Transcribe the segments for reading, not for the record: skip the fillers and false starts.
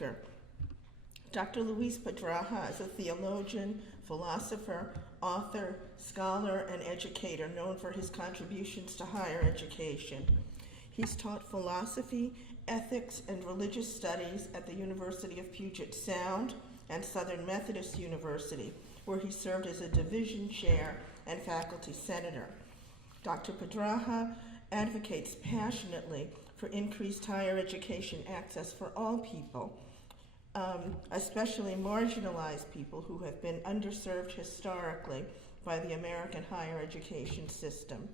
speaker. Dr. Luis Pedraja is a theologian, philosopher, author, scholar, and educator known for his contributions to higher education. He's taught philosophy, ethics, and religious studies at the University of Puget Sound and Southern Methodist University, where he served as a division chair and faculty senator. Dr. Pedraja advocates passionately for increased higher education access for all people, especially marginalized people who have been underserved historically by the American higher education system.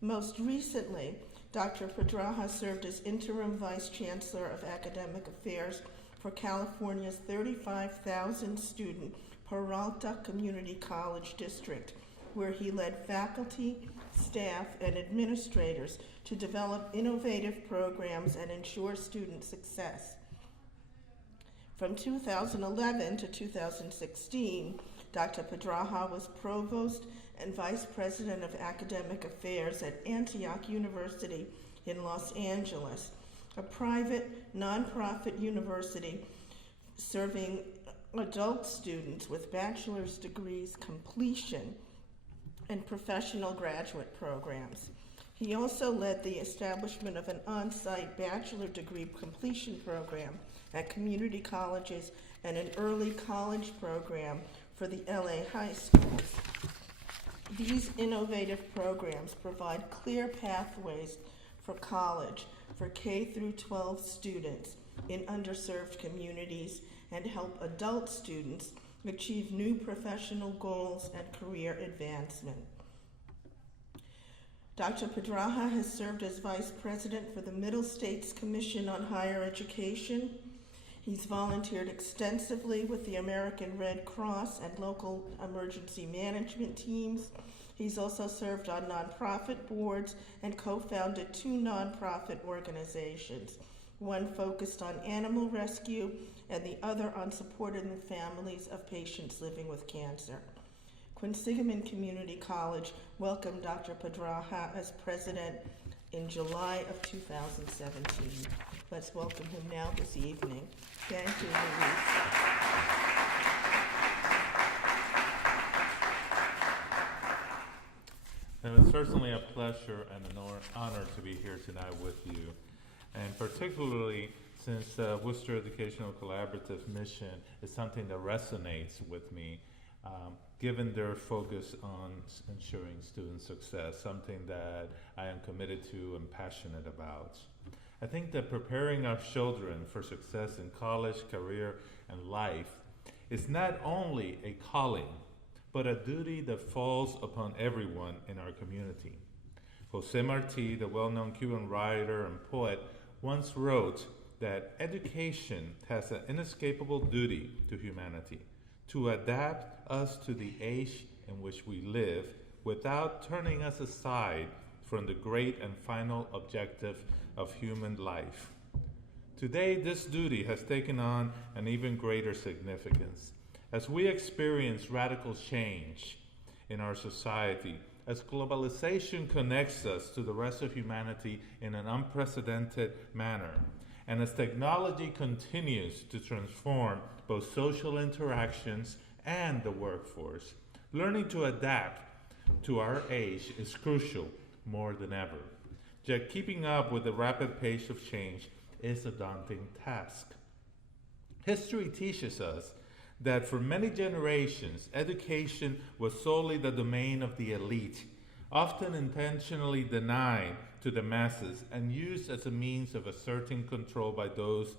Most recently, Dr. Pedraja served as interim vice chancellor of academic affairs for California's 35,000 student Peralta Community College District, where he led faculty, staff, and administrators to develop innovative programs and ensure student success. From 2011 to 2016, Dr. Pedraja was provost and vice president of academic affairs at Antioch University in Los Angeles, a private, nonprofit university serving adult students with bachelor's degrees completion and professional graduate programs. He also led the establishment of an on-site bachelor degree completion program at community colleges and an early college program for the LA high schools. These innovative programs provide clear pathways for college for K through 12 students in underserved communities and help adult students achieve new professional goals and career advancement. Dr. Pedraja has served as vice president for the Middle States Commission on Higher Education. He's volunteered extensively with the American Red Cross and local emergency management teams. He's also served on nonprofit boards and co-founded 2 nonprofit organizations, one focused on animal rescue and the other on supporting the families of patients living with cancer. Quinsigamond Community College welcomed Dr. Pedraja as president in July of 2017. Let's welcome him now this evening. Thank you, Luis. It's certainly a pleasure and an honor to be here tonight with you, and particularly since the Worcester Educational Collaborative mission is something that resonates with me, given their focus on ensuring student success, something that I am committed to and passionate about. I think that preparing our children for success in college, career, and life is not only a calling, but a duty that falls upon everyone in our community. Jose Marti, the well-known Cuban writer and poet, once wrote that education has an inescapable duty to humanity, to adapt us to the age in which we live without turning us aside from the great and final objective of human life. Today, this duty has taken on an even greater significance as we experience radical change in our society, as globalization connects us to the rest of humanity in an unprecedented manner, and as technology continues to transform both social interactions and the workforce. Learning to adapt to our age is crucial more than ever. Yet keeping up with the rapid pace of change is a daunting task. History teaches us that for many generations, education was solely the domain of the elite, often intentionally denied to the masses and used as a means of asserting control by those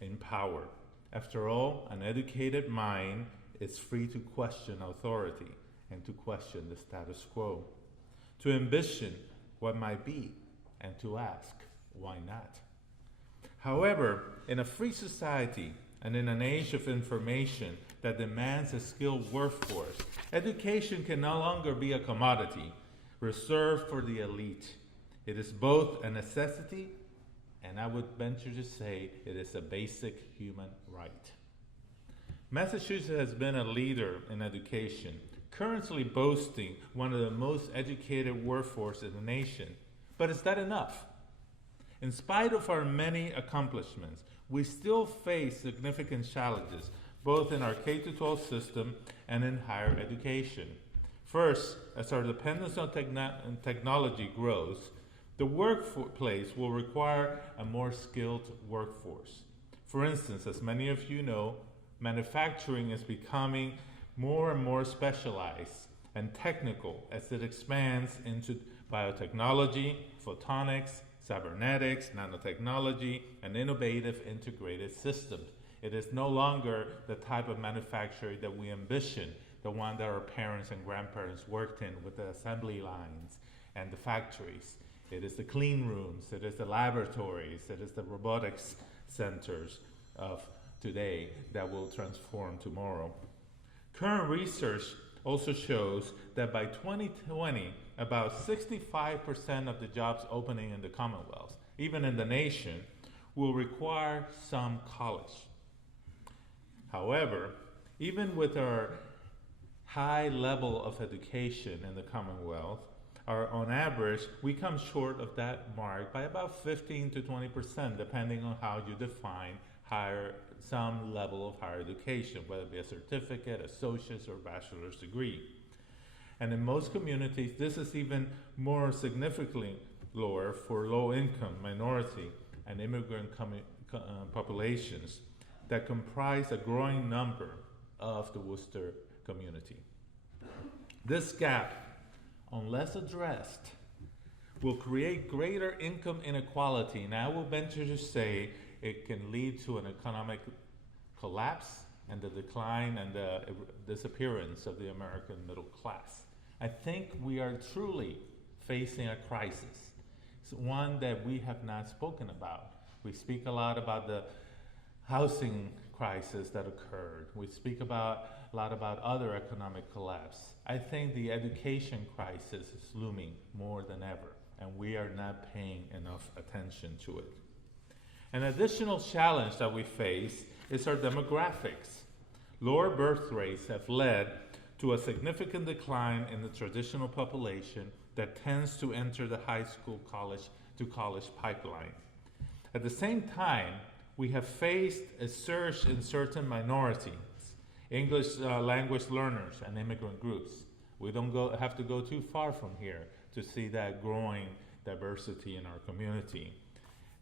in power. After all, an educated mind is free to question authority and to question the status quo, to ambition what might be, and to ask, why not? However, in a free society and in an age of information that demands a skilled workforce, education can no longer be a commodity reserved for the elite. It is both a necessity, and I would venture to say it is a basic human right. Massachusetts has been a leader in education, currently boasting one of the most educated workforces in the nation. But is that enough? In spite of our many accomplishments, we still face significant challenges, both in our K-12 system and in higher education. First, as our dependence on technology grows, the workplace will require a more skilled workforce. For instance, as many of you know, manufacturing is becoming more and more specialized and technical as it expands into biotechnology, photonics, cybernetics, nanotechnology, and innovative integrated systems. It is no longer the type of manufacturing that we envision, the one that our parents and grandparents worked in with the assembly lines and the factories. It is the clean rooms, it is the laboratories, it is the robotics centers of today that will transform tomorrow. Current research also shows that by 2020, about 65% of the jobs opening in the Commonwealth, even in the nation, will require some college. However, even with our high level of education in the Commonwealth, on average, we come short of that mark by about 15 to 20%, depending on how you define some level of higher education, whether it be a certificate, associate's, or bachelor's degree. And in most communities, this is even more significantly lower for low-income, minority, and immigrant populations that comprise a growing number of the Worcester community. This gap, unless addressed, will create greater income inequality, and I will venture to say it can lead to an economic collapse and the decline and the disappearance of the American middle class. I think we are truly facing a crisis. It's one that we have not spoken about. We speak a lot about the housing crisis that occurred. We speak a lot about other economic collapse. I think the education crisis is looming more than ever, and we are not paying enough attention to it. An additional challenge that we face is our demographics. Lower birth rates have led to a significant decline in the traditional population that tends to enter the high school to college pipeline. At the same time, we have faced a surge in certain minorities, English language learners, and immigrant groups. We don't have to go too far from here to see that growing diversity in our community.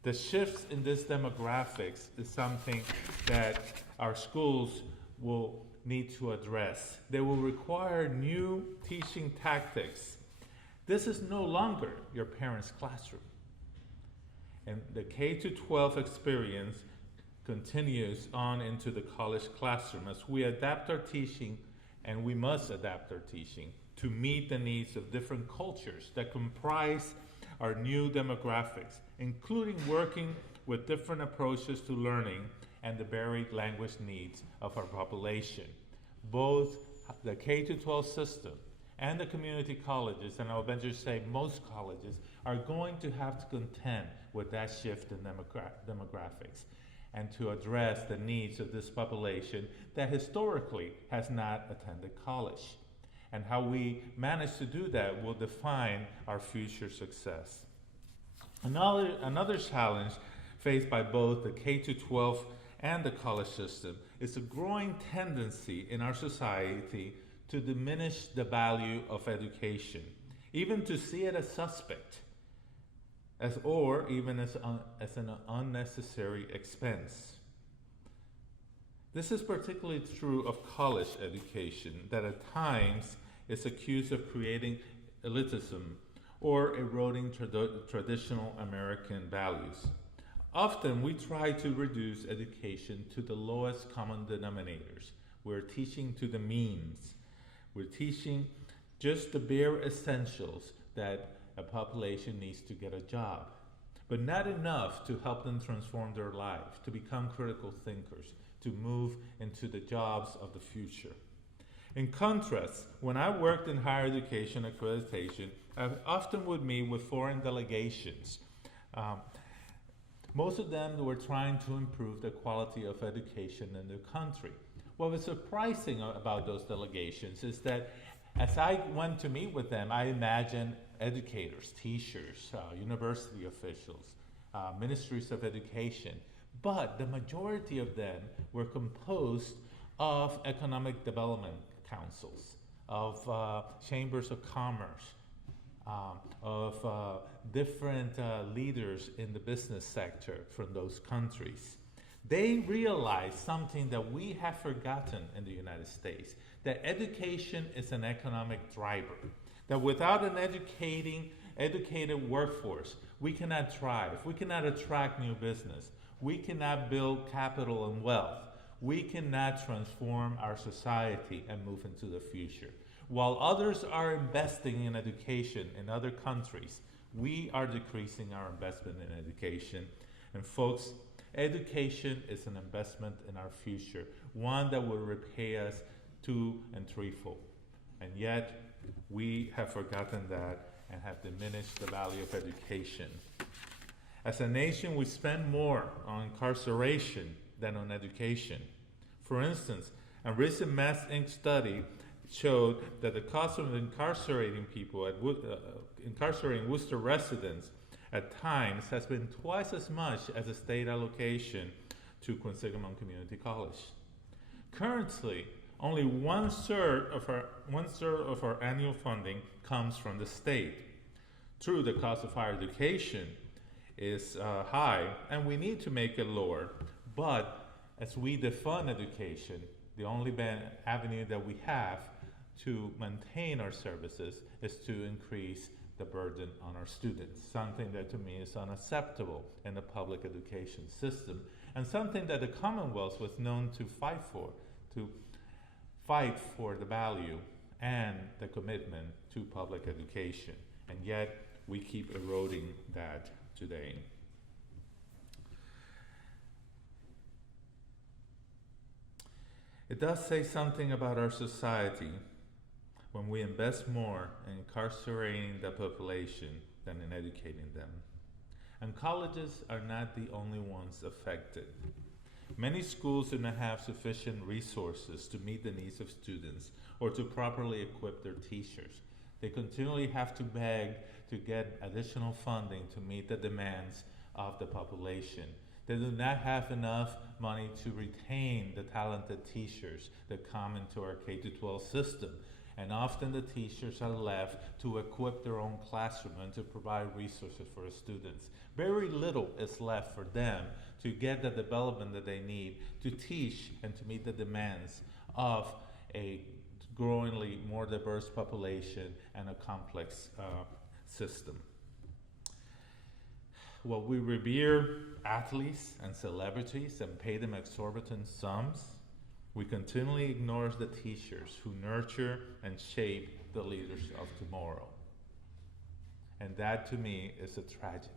The shifts in this demographics is something that our schools will need to address. They will require new teaching tactics. This is no longer your parents' classroom. And the K-12 experience continues on into the college classroom as we adapt our teaching, and we must adapt our teaching to meet the needs of different cultures that comprise our new demographics, including working with different approaches to learning and the varied language needs of our population. Both the K-12 system and the community colleges, and I'll venture to say most colleges, are going to have to contend with that shift in demographics and to address the needs of this population that historically has not attended college. And how we manage to do that will define our future success. Another challenge faced by both the K-12 and the college system is a growing tendency in our society to diminish the value of education, even to see it as suspect, or even as an unnecessary expense. This is particularly true of college education, that at times is accused of creating elitism or eroding traditional American values. Often we try to reduce education to the lowest common denominators. We're teaching to the means. We're teaching just the bare essentials that a population needs to get a job, but not enough to help them transform their life, to become critical thinkers, to move into the jobs of the future. In contrast, when I worked in higher education accreditation, I often would meet with foreign delegations. Most of them were trying to improve the quality of education in their country. What was surprising about those delegations is that as I went to meet with them, I imagined educators, teachers, university officials, ministries of education, but the majority of them were composed of economic development councils, of chambers of commerce, of different leaders in the business sector from those countries. They realized something that we have forgotten in the United States, that education is an economic driver, that without an educated workforce, we cannot thrive, we cannot attract new business, we cannot build capital and wealth, we cannot transform our society and move into the future. While others are investing in education in other countries, we are decreasing our investment in education. And folks, education is an investment in our future, one that will repay us two- and threefold. And yet, we have forgotten that and have diminished the value of education. As a nation, we spend more on incarceration than on education. For instance, a recent Mass Inc. study showed that the cost of incarcerating people incarcerating Worcester residents at times has been twice as much as the state allocation to Quinsigamond Community College. Currently, only one-third of our annual funding comes from the state. True, the cost of higher education is high, and we need to make it lower, but as we defund education, the only avenue that we have to maintain our services is to increase the burden on our students, something that to me is unacceptable in the public education system, and something that the Commonwealth was known to fight for the value and the commitment to public education, and yet we keep eroding that today. It does say something about our society when we invest more in incarcerating the population than in educating them. And colleges are not the only ones affected. Many schools do not have sufficient resources to meet the needs of students or to properly equip their teachers. They continually have to beg to get additional funding to meet the demands of the population. They do not have enough money to retain the talented teachers that come into our K-12 system. And often the teachers are left to equip their own classroom and to provide resources for the students. Very little is left for them to get the development that they need to teach and to meet the demands of a growingly more diverse population and a complex system. While we revere athletes and celebrities and pay them exorbitant sums, we continually ignore the teachers who nurture and shape the leaders of tomorrow. And that, to me, is a tragedy.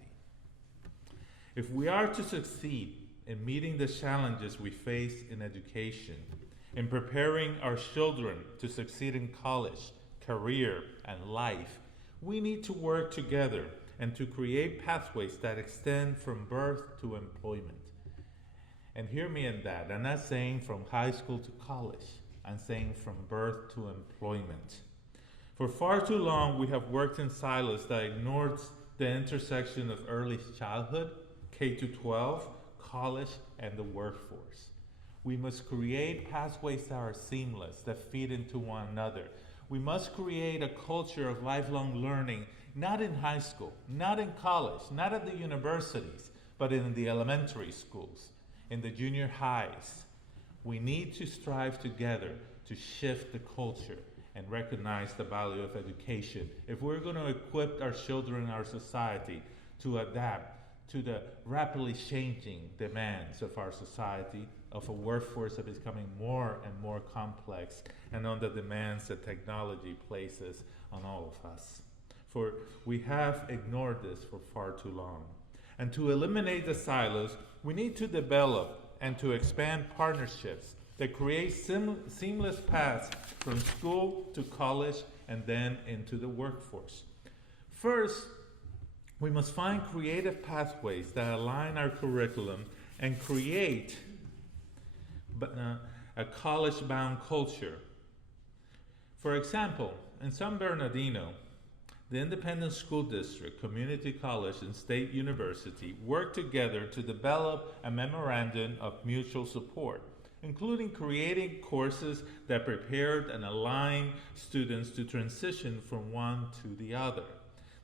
If we are to succeed in meeting the challenges we face in education, in preparing our children to succeed in college, career, and life, we need to work together and to create pathways that extend from birth to employment. And hear me in that. I'm not saying from high school to college. I'm saying from birth to employment. For far too long, we have worked in silos that ignored the intersection of early childhood, K-12, college, and the workforce. We must create pathways that are seamless, that feed into one another. We must create a culture of lifelong learning, not in high school, not in college, not at the universities, but in the elementary schools, in the junior highs. We need to strive together to shift the culture and recognize the value of education if we're going to equip our children and our society to adapt to the rapidly changing demands of our society, of a workforce that is becoming more and more complex, and on the demands that technology places on all of us. For we have ignored this for far too long. And to eliminate the silos, we need to develop and to expand partnerships that create seamless paths from school to college and then into the workforce. First, we must find creative pathways that align our curriculum and create a college-bound culture. For example, in San Bernardino, The independent school district, community college, and state university work together to develop a memorandum of mutual support, including creating courses that prepared and aligned students to transition from one to the other.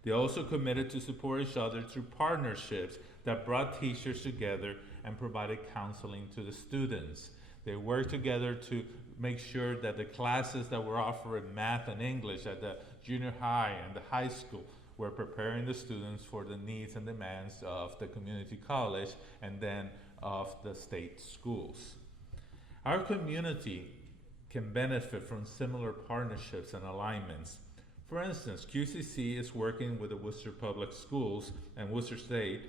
They also committed to support each other through partnerships that brought teachers together and provided counseling to the students. They worked together to make sure that the classes that were offered in math and English at the junior high and the high school were preparing the students for the needs and demands of the community college and then of the state schools. Our community can benefit from similar partnerships and alignments. For instance, QCC is working with the Worcester Public Schools and Worcester State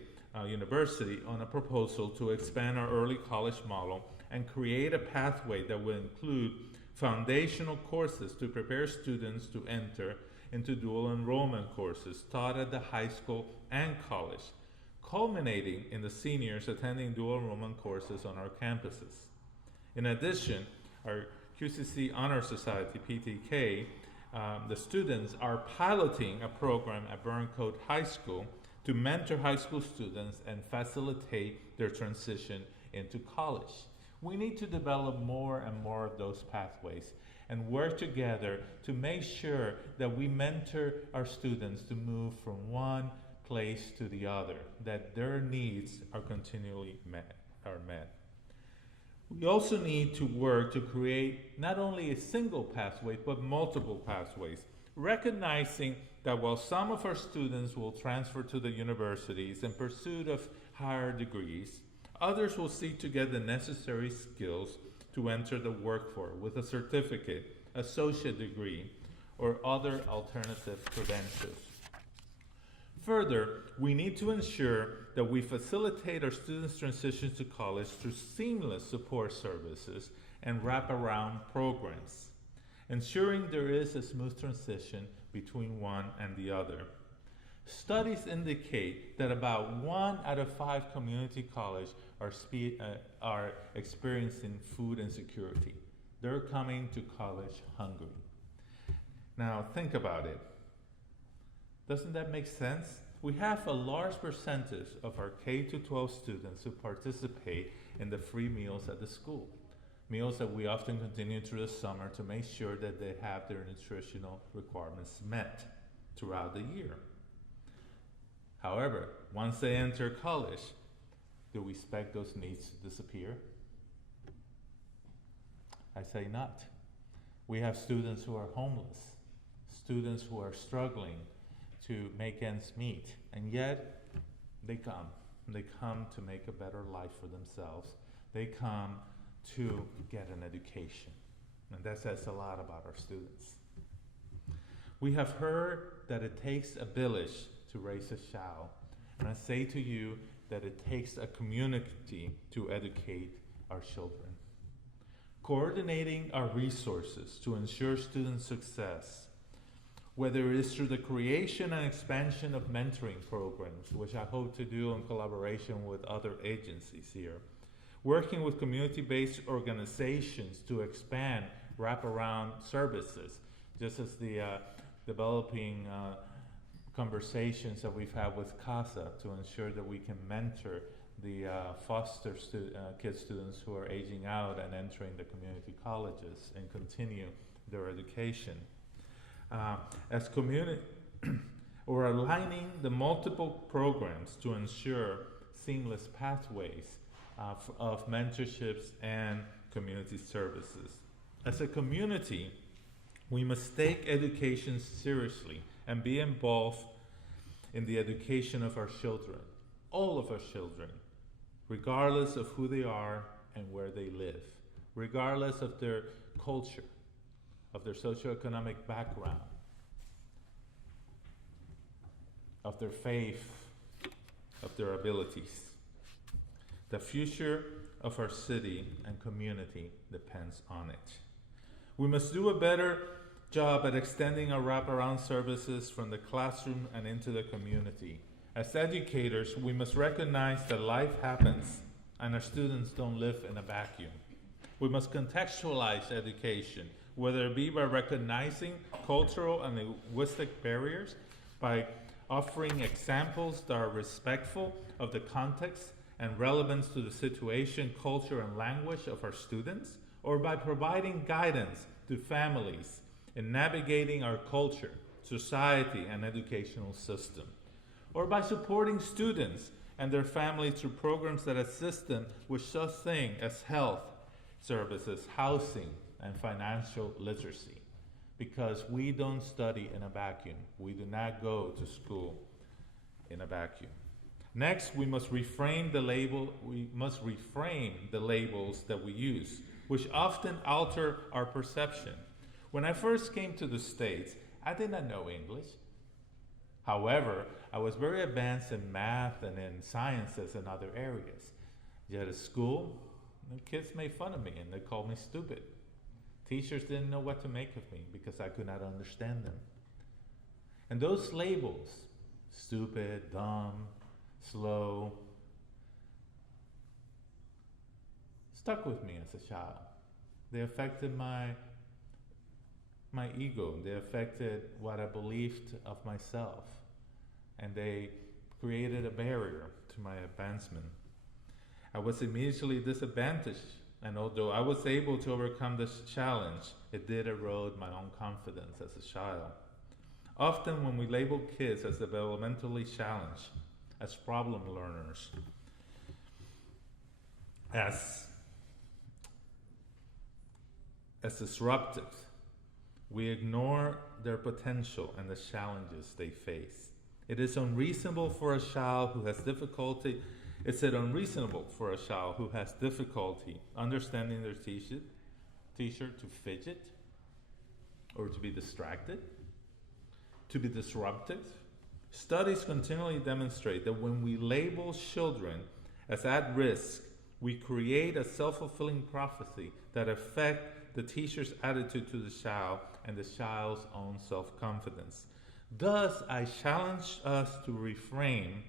University on a proposal to expand our early college model and create a pathway that will include foundational courses to prepare students to enter into dual enrollment courses taught at the high school and college, culminating in the seniors attending dual enrollment courses on our campuses. In addition, our QCC Honor Society, PTK, the students are piloting a program at Burncoat High School to mentor high school students and facilitate their transition into college. We need to develop more and more of those pathways and work together to make sure that we mentor our students to move from one place to the other, that their needs are continually met. We also need to work to create not only a single pathway, but multiple pathways, recognizing that while some of our students will transfer to the universities in pursuit of higher degrees, others will seek to get the necessary skills to enter the workforce with a certificate, associate degree, or other alternative credentials. Further, we need to ensure that we facilitate our students' transition to college through seamless support services and wraparound programs, ensuring there is a smooth transition between one and the other. Studies indicate that about 1 out of 5 community colleges are experiencing food insecurity. They're coming to college hungry. Now think about it. Doesn't that make sense? We have a large percentage of our K-12 students who participate in the free meals at the school. Meals that we often continue through the summer to make sure that they have their nutritional requirements met throughout the year. However, once they enter college, do we expect those needs to disappear? I say not. We have students who are homeless, students who are struggling to make ends meet, and yet they come. They come to make a better life for themselves. They come to get an education, and that says a lot about our students. We have heard that it takes a village to raise a child, and I say to you that it takes a community to educate our children. Coordinating our resources to ensure student success, whether it is through the creation and expansion of mentoring programs, which I hope to do in collaboration with other agencies here, working with community-based organizations to expand wraparound services, just as the developing conversations that we've had with CASA to ensure that we can mentor the foster kid students who are aging out and entering the community colleges and continue their education. As community, or aligning the multiple programs to ensure seamless pathways of mentorships and community services. As a community, we must take education seriously and be involved in the education of our children, all of our children, regardless of who they are and where they live, regardless of their culture, of their socioeconomic background, of their faith, of their abilities. The future of our city and community depends on it. We must do a better job at extending our wraparound services from the classroom and into the community. As educators, we must recognize that life happens and our students don't live in a vacuum. We must contextualize education, whether it be by recognizing cultural and linguistic barriers, by offering examples that are respectful of the context and relevance to the situation, culture, and language of our students, or by providing guidance to families in navigating our culture, society, and educational system, or by supporting students and their families through programs that assist them with such things as health services, housing, and financial literacy. Because we don't study in a vacuum. We do not go to school in a vacuum. Next, we must reframe the labels that we use, which often alter our perception. When I first came to the States, I did not know English. However, I was very advanced in math and in sciences and other areas. Yet at school, the kids made fun of me and they called me stupid. Teachers didn't know what to make of me because I could not understand them. And those labels, stupid, dumb, slow, stuck with me as a child. They affected my ego. They affected what I believed of myself. And they created a barrier to my advancement. I was immediately disadvantaged, and although I was able to overcome this challenge, it did erode my own confidence as a child. Often when we label kids as developmentally challenged, as problem learners, as disruptive, we ignore their potential and the challenges they face. It is unreasonable for a child who has difficulty understanding their teacher to fidget or to be distracted, to be disruptive? Studies continually demonstrate that when we label children as at risk, we create a self-fulfilling prophecy that affects the teacher's attitude to the child and the child's own self-confidence. Thus, I challenge us to reframe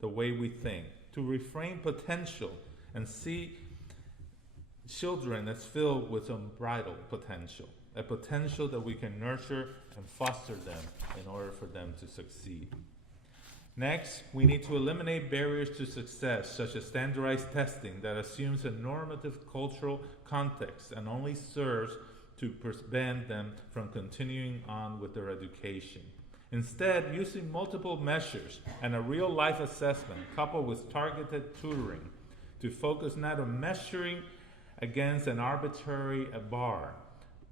the way we think, to reframe potential and see children as filled with unbridled potential, a potential that we can nurture and foster them in order for them to succeed. Next, we need to eliminate barriers to success, such as standardized testing that assumes a normative cultural context and only serves to prevent them from continuing on with their education. Instead, using multiple measures and a real-life assessment coupled with targeted tutoring to focus not on measuring against an arbitrary bar,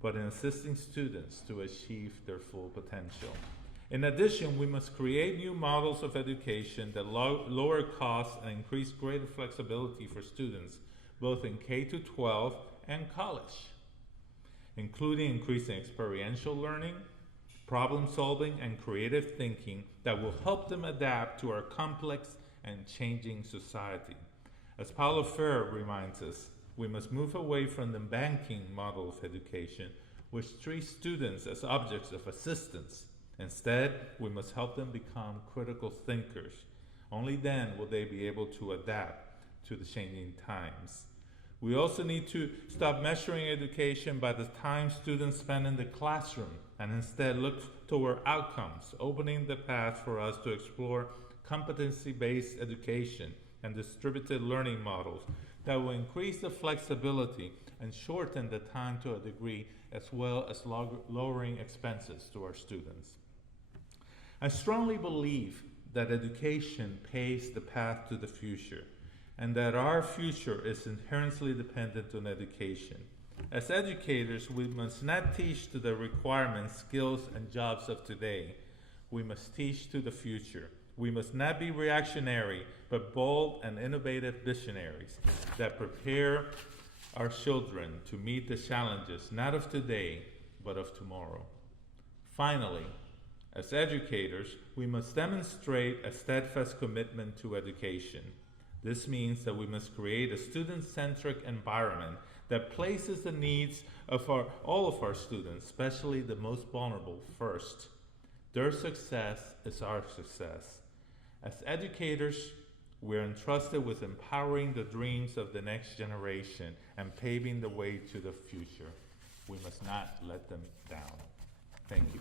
but in assisting students to achieve their full potential. In addition, we must create new models of education that lower costs and increase greater flexibility for students, both in K-12 and college, including increasing experiential learning, problem solving, and creative thinking that will help them adapt to our complex and changing society. As Paulo Freire reminds us, we must move away from the banking model of education, which treats students as objects of assistance. Instead, we must help them become critical thinkers. Only then will they be able to adapt to the changing times. We also need to stop measuring education by the time students spend in the classroom and instead look toward outcomes, opening the path for us to explore competency-based education and distributed learning models that will increase the flexibility and shorten the time to a degree, as well as lowering expenses to our students. I strongly believe that education paves the path to the future, and that our future is inherently dependent on education. As educators, we must not teach to the requirements, skills, and jobs of today. We must teach to the future. We must not be reactionary, but bold and innovative visionaries that prepare our children to meet the challenges not of today, but of tomorrow. Finally, as educators, we must demonstrate a steadfast commitment to education. This means that we must create a student-centric environment that places the needs of all of our students, especially the most vulnerable, first. Their success is our success. As educators, we're entrusted with empowering the dreams of the next generation and paving the way to the future. We must not let them down. Thank you.